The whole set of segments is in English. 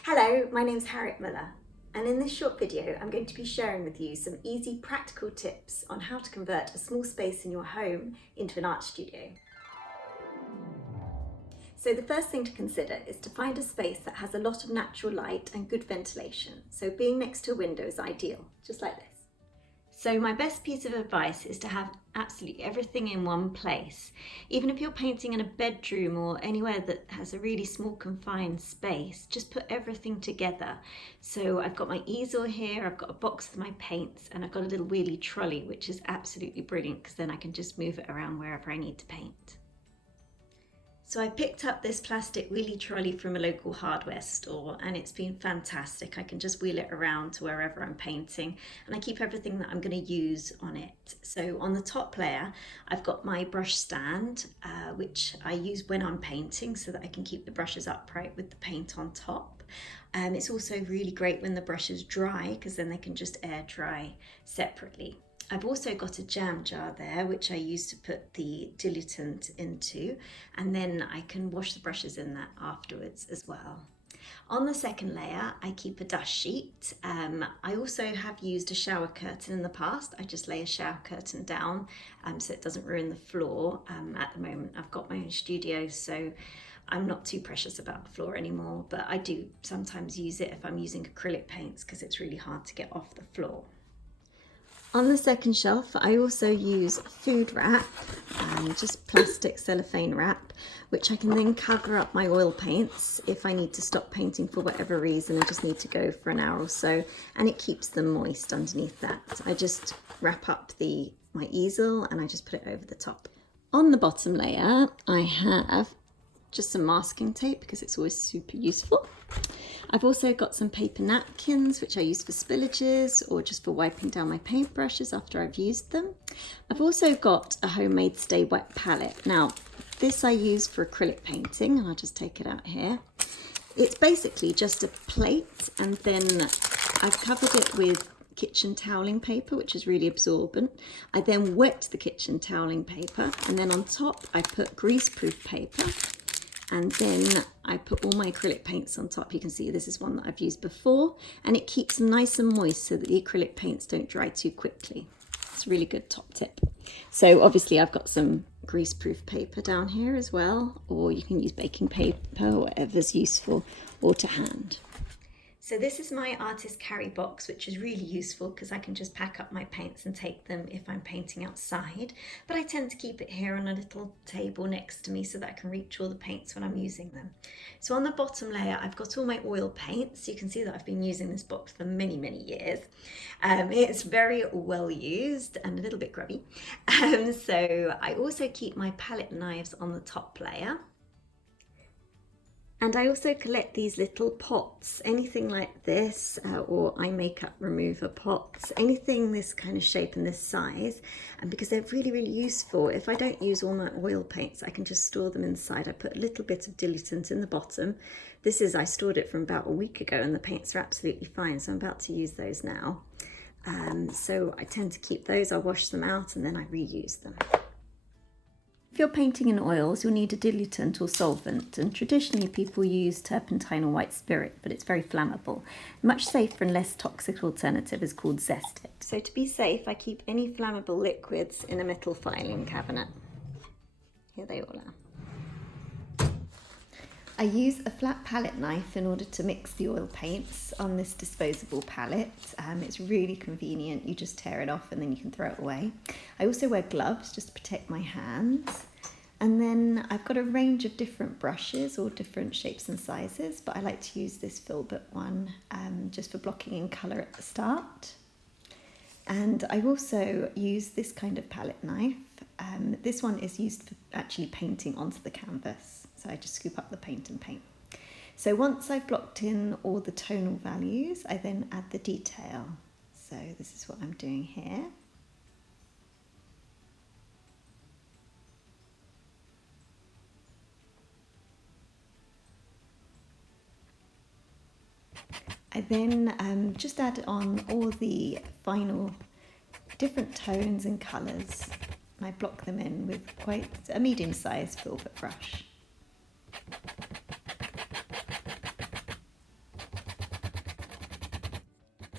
Hello, my name's Harriet Muller, and in this short video I'm going to be sharing with you some easy practical tips on how to convert a small space in your home into an art studio. So the first thing to consider is to find a space that has a lot of natural light and good ventilation, so being next to a window is ideal, just like this. So my best piece of advice is to have absolutely everything in one place. Even if you're painting in a bedroom or anywhere that has a really small confined space, just put everything together. So I've got my easel here, I've got a box of my paints, and I've got a little wheelie trolley, which is absolutely brilliant because then I can just move it around wherever I need to paint. So I picked up this plastic wheelie trolley from a local hardware store and it's been fantastic. I can just wheel it around to wherever I'm painting and I keep everything that I'm going to use on it. So on the top layer I've got my brush stand which I use when I'm painting so that I can keep the brushes upright with the paint on top. It's also really great when the brushes dry because then they can just air dry separately. I've also got a jam jar there which I use to put the diluent into, and then I can wash the brushes in that afterwards as well. On the second layer I keep a dust sheet. I also have used a shower curtain in the past. I just lay a shower curtain down so it doesn't ruin the floor. At the moment I've got my own studio, so I'm not too precious about the floor anymore, but I do sometimes use it if I'm using acrylic paints because it's really hard to get off the floor. On the second shelf, I also use food wrap, just plastic cellophane wrap, which I can then cover up my oil paints if I need to stop painting for whatever reason. I just need to go for an hour or so, and it keeps them moist underneath that. I just wrap up my easel and I just put it over the top. On the bottom layer, I have just some masking tape because it's always super useful. I've also got some paper napkins which I use for spillages or just for wiping down my paintbrushes after I've used them. I've also got a homemade Stay Wet palette. Now this I use for acrylic painting and I'll just take it out here. It's basically just a plate and then I've covered it with kitchen toweling paper which is really absorbent. I then wet the kitchen toweling paper and then on top I put greaseproof paper. And then I put all my acrylic paints on top. You can see this is one that I've used before and it keeps them nice and moist so that the acrylic paints don't dry too quickly. It's a really good top tip. So obviously I've got some greaseproof paper down here as well, or you can use baking paper, whatever's useful, or to hand. So this is my artist carry box, which is really useful because I can just pack up my paints and take them if I'm painting outside. But I tend to keep it here on a little table next to me so that I can reach all the paints when I'm using them. So on the bottom layer, I've got all my oil paints. You can see that I've been using this box for many, many years. It's very well used and a little bit grubby. So I also keep my palette knives on the top layer. And I also collect these little pots, anything like this, or eye makeup remover pots, anything this kind of shape and this size. And because they're really, really useful, if I don't use all my oil paints, I can just store them inside. I put a little bit of diluent in the bottom. I stored it from about a week ago and the paints are absolutely fine, so I'm about to use those now. So I tend to keep those, I wash them out and then I reuse them. If you're painting in oils, you'll need a diluent or solvent, and traditionally people use turpentine or white spirit, but it's very flammable. A much safer and less toxic alternative is called Zest It. So to be safe, I keep any flammable liquids in a metal filing cabinet. Here they all are. I use a flat palette knife in order to mix the oil paints on this disposable palette. It's really convenient, you just tear it off and then you can throw it away. I also wear gloves just to protect my hands. And then I've got a range of different brushes, all different shapes and sizes, but I like to use this filbert one just for blocking in colour at the start. And I also use this kind of palette knife. This one is used for actually painting onto the canvas. So I just scoop up the paint and paint. So once I've blocked in all the tonal values, I then add the detail. So this is what I'm doing here. I then just add on all the final different tones and colours. I block them in with quite a medium-sized filbert brush.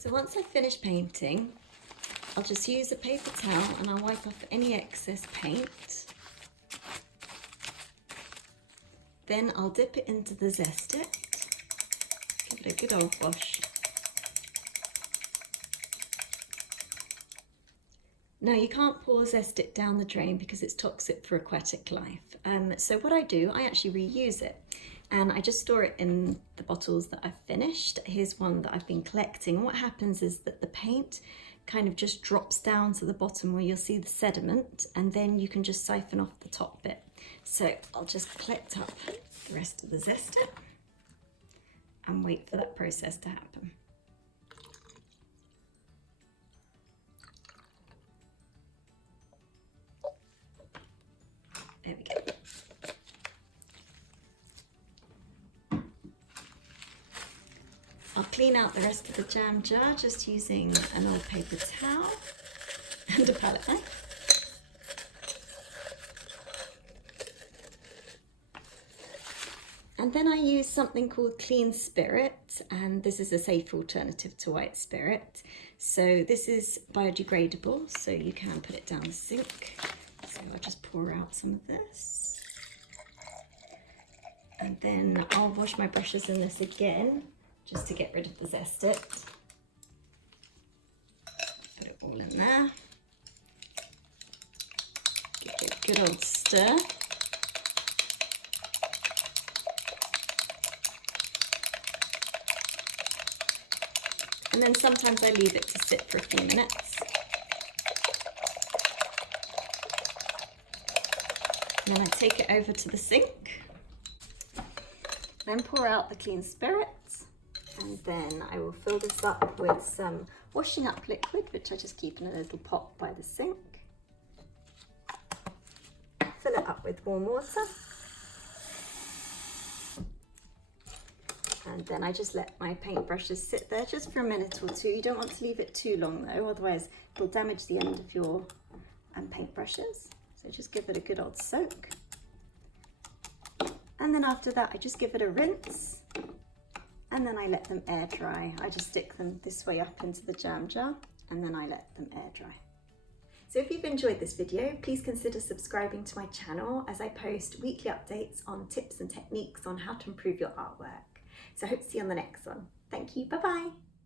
So once I've finished painting, I'll just use a paper towel and I'll wipe off any excess paint. Then I'll dip it into the Zest-It, give it a good old wash. Now you can't pour Zest-It down the drain because it's toxic for aquatic life. So what I do, I actually reuse it. And I just store it in the bottles that I've finished. Here's one that I've been collecting. And what happens is that the paint kind of just drops down to the bottom where you'll see the sediment, and then you can just siphon off the top bit. So I'll just collect up the rest of the Zest-It and wait for that process to happen. There we go. I'll clean out the rest of the jam jar just using an old paper towel and a palette knife. And then I use something called Clean Spirit, and this is a safe alternative to white spirit. So this is biodegradable, so you can put it down the sink. So I'll just pour out some of this. And then I'll wash my brushes in this again, just to get rid of the Zest-It. Put it all in there. Give it a good old stir. And then sometimes I leave it to sit for a few minutes. And then I take it over to the sink. Then pour out the Clean Spirit. And then I will fill this up with some washing up liquid, which I just keep in a little pot by the sink. Fill it up with warm water. And then I just let my paintbrushes sit there just for a minute or two. You don't want to leave it too long though, otherwise it'll damage the end of your paintbrushes. So just give it a good old soak. And then after that, I just give it a rinse. And then I let them air dry. I just stick them this way up into the jam jar and then I let them air dry. So if you've enjoyed this video, please consider subscribing to my channel as I post weekly updates on tips and techniques on how to improve your artwork. So I hope to see you on the next one. Thank you, bye bye.